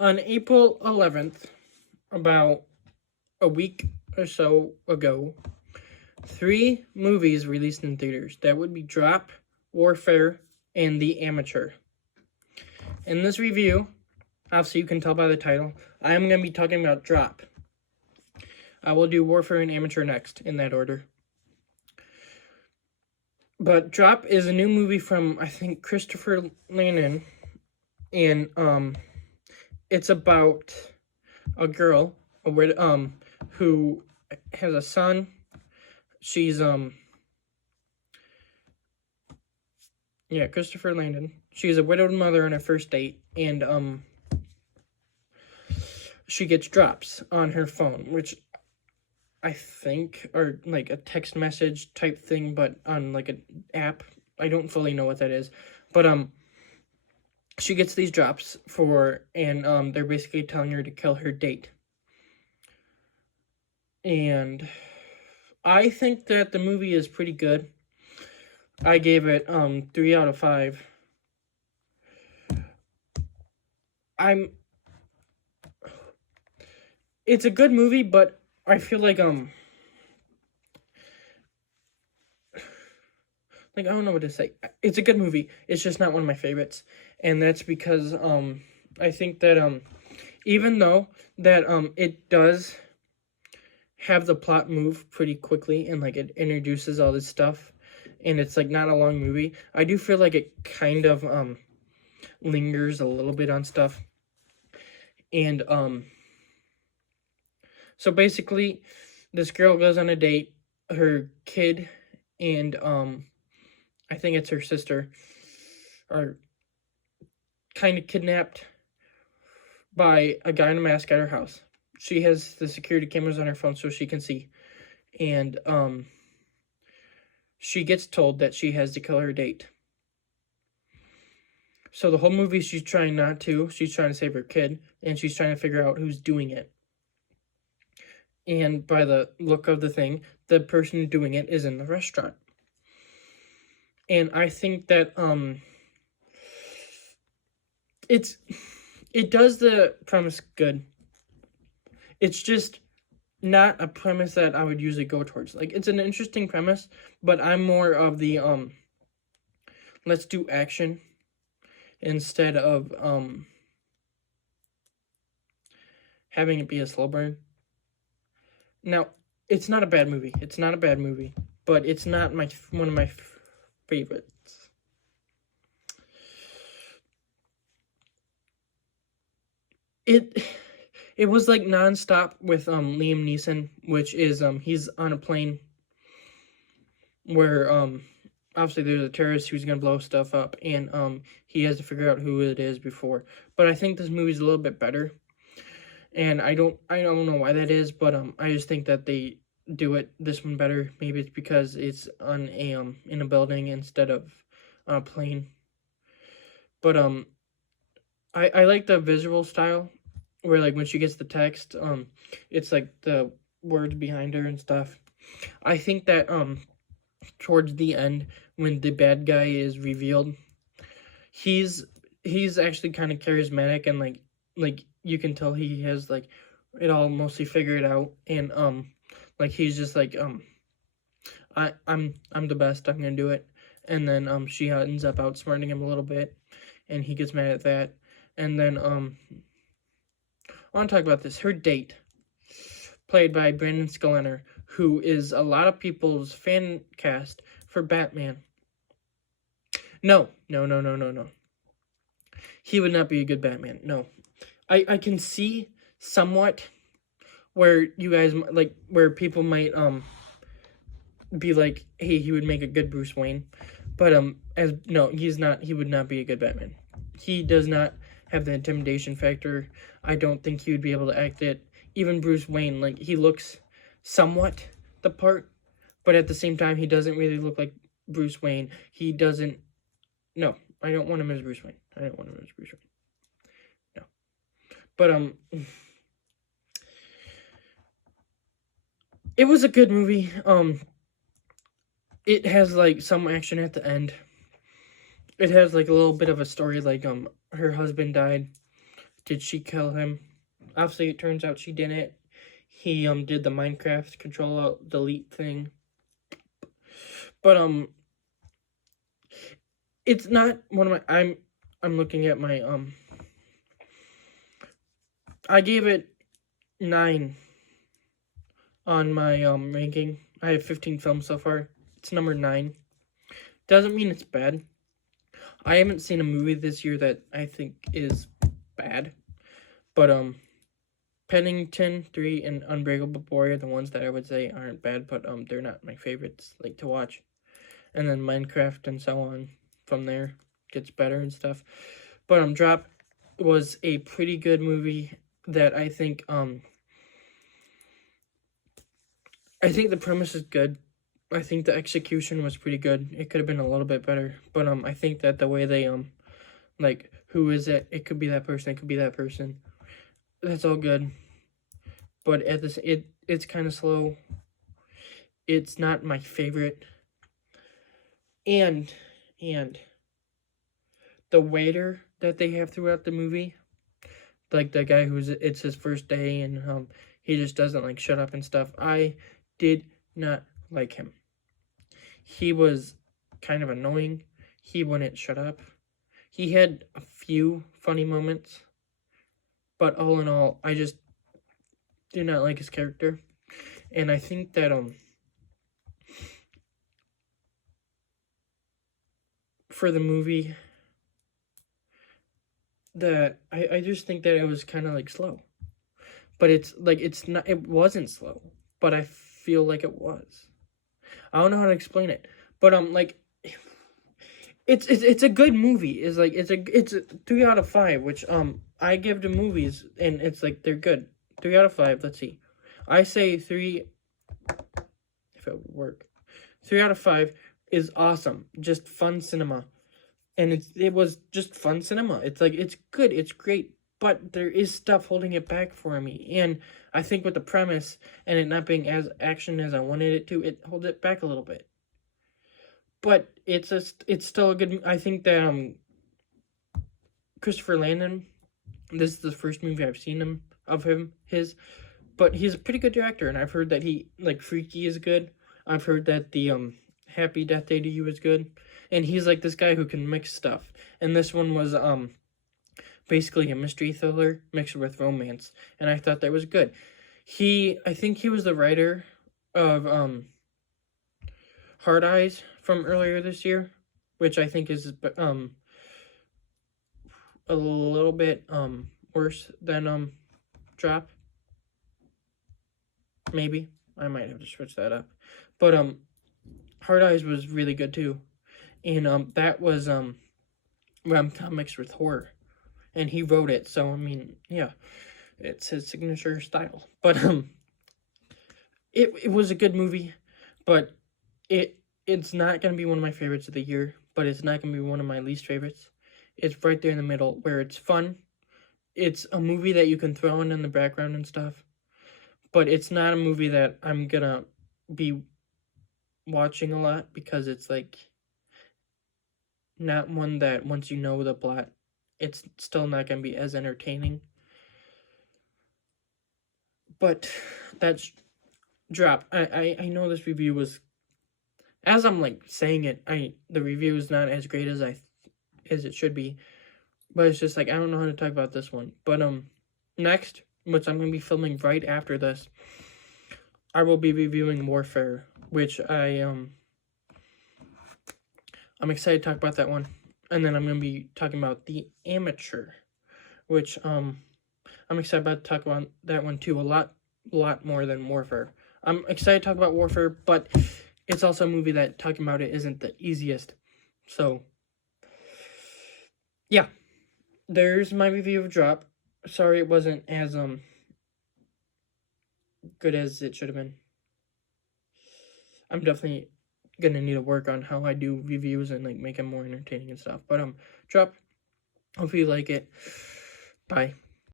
On April 11th, about a week or so ago, 3 movies released in theaters. That would be Drop, Warfare, and The Amateur. In this review, obviously you can tell by the title, I am going to be talking about Drop. I will do Warfare and Amateur next, in that order. But Drop is a new movie from, I think, Christopher Landon, and it's about a girl who has a son. She's Christopher Landon. She's a widowed mother on her first date, and she gets drops on her phone, which I think are like a text message type thing, but on like an app. I don't fully know what that is, but she gets these drops and they're basically telling her to kill her date. And I think that the movie is pretty good. I gave it 3 out of 5. It's a good movie, but I feel like I don't know what to say. It's a good movie. It's just not one of my favorites. And that's because I think that even though that it does have the plot move pretty quickly and like it introduces all this stuff and it's like not a long movie, I do feel like it kind of lingers a little bit on stuff. And so basically this girl goes on a date. Her kid and I think it's her sister are kind of kidnapped by a guy in a mask at her house. She has the security cameras on her phone so she can see. And she gets told that she has to kill her date. So the whole movie she's trying not to. She's trying to save her kid, and she's trying to figure out who's doing it. And by the look of the thing, the person doing it is in the restaurant. And I think that it does the premise good. It's just not a premise that I would usually go towards. Like, it's an interesting premise, but I'm more of the let's do action instead of having it be a slow burn. Now, it's not a bad movie. It's not a bad movie, but it's not one of my favorites. It was like nonstop with Liam Neeson, which is he's on a plane where obviously there's a terrorist who's gonna blow stuff up, and he has to figure out who it is before. But I think this movie's a little bit better, and I don't know why that is, but I just think that they do this one better. Maybe it's because it's on a in a building instead of on a plane. But I like the visual style, where like when she gets the text, it's like the words behind her and stuff. I think that towards the end, when the bad guy is revealed, he's actually kind of charismatic, and like you can tell he has like it all mostly figured out, and like he's just like I'm the best, I'm gonna do it. And then she ends up outsmarting him a little bit, and he gets mad at that. And then I want to talk about this. Her date, played by Brandon Scalander, who is a lot of people's fan cast for Batman. No. He would not be a good Batman. No. I can see somewhat where you guys, like, where people might be like, hey, he would make a good Bruce Wayne. But he would not be a good Batman. He does not have the intimidation factor. I don't think he would be able to act it. Even Bruce Wayne, like, he looks somewhat the part, but at the same time, he doesn't really look like Bruce Wayne. He doesn't. No, I don't want him as Bruce Wayne. I don't want him as Bruce Wayne. No, but it was a good movie. It has like some action at the end. It has like a little bit of a story, like her husband died Did she kill him? Obviously, it turns out she didn't. He did the Minecraft control alt delete thing, but it's not one of my. I'm looking at my I gave it 9 on my ranking. I have 15 films so far. It's number 9. Doesn't mean it's bad. I haven't seen a movie this year that I think is bad, but Pennington 3 and Unbreakable Boy are the ones that I would say aren't bad, but they're not my favorites like to watch. And then Minecraft and so on from there gets better and stuff. But Drop was a pretty good movie that I think the premise is good. I think the execution was pretty good. It could have been a little bit better, but I think that the way they like, who is it? It could be that person. It could be that person. That's all good. But at this, it's kind of slow. It's not my favorite. And the waiter that they have throughout the movie, like the guy it's his first day and he just doesn't like shut up and stuff. I did not like him. He was kind of annoying. He wouldn't shut up. He had a few funny moments, but all in all, I just did not like his character. And I think that for the movie, that I just think that it was kind of like slow. But it wasn't slow, but I feel like it was. I don't know how to explain it, but it's a good movie. It's a 3 out of 5, which I give to movies, and it's like they're good. 3 out of 5. Let's see, I say 3. If it would work, 3 out of 5 is awesome. Just fun cinema, and it was just fun cinema. It's like it's good. It's great. But there is stuff holding it back for me. And I think with the premise and it not being as action as I wanted it to, it holds it back a little bit. But it's still a good... I think that Christopher Landon, this is the first movie I've seen his. But he's a pretty good director. And I've heard that he, like, Freaky is good. I've heard that the Happy Death Day to You is good. And he's like this guy who can mix stuff. And this one was... basically a mystery thriller mixed with romance, and I thought that was good. I think he was the writer of Hard Eyes from earlier this year, which I think is a little bit worse than Drop. Maybe I might have to switch that up, but Hard Eyes was really good too, and that was rom-com mixed with horror. And he wrote it, so I mean, yeah, it's his signature style. But it was a good movie, but it's not gonna be one of my favorites of the year. But it's not gonna be one of my least favorites. It's right there in the middle, where it's fun. It's a movie that you can throw in the background and stuff. But it's not a movie that I'm gonna be watching a lot, because it's like not one that once you know the plot, it's still not going to be as entertaining. But that's Drop. I know this review was, as I'm like saying it, the review is not as great as it should be. But it's just like I don't know how to talk about this one. But next, which I'm going to be filming right after this, I will be reviewing Warfare, which I'm excited to talk about that one. And then I'm going to be talking about The Amateur, which I'm excited about to talk about that one too, a lot more than Warfare. I'm excited to talk about Warfare, but it's also a movie that talking about it isn't the easiest. So, yeah, there's my review of Drop. Sorry it wasn't as good as it should have been. I'm definitely gonna need to work on how I do reviews and like make them more entertaining and stuff. But Drop. Hope you like it. Bye.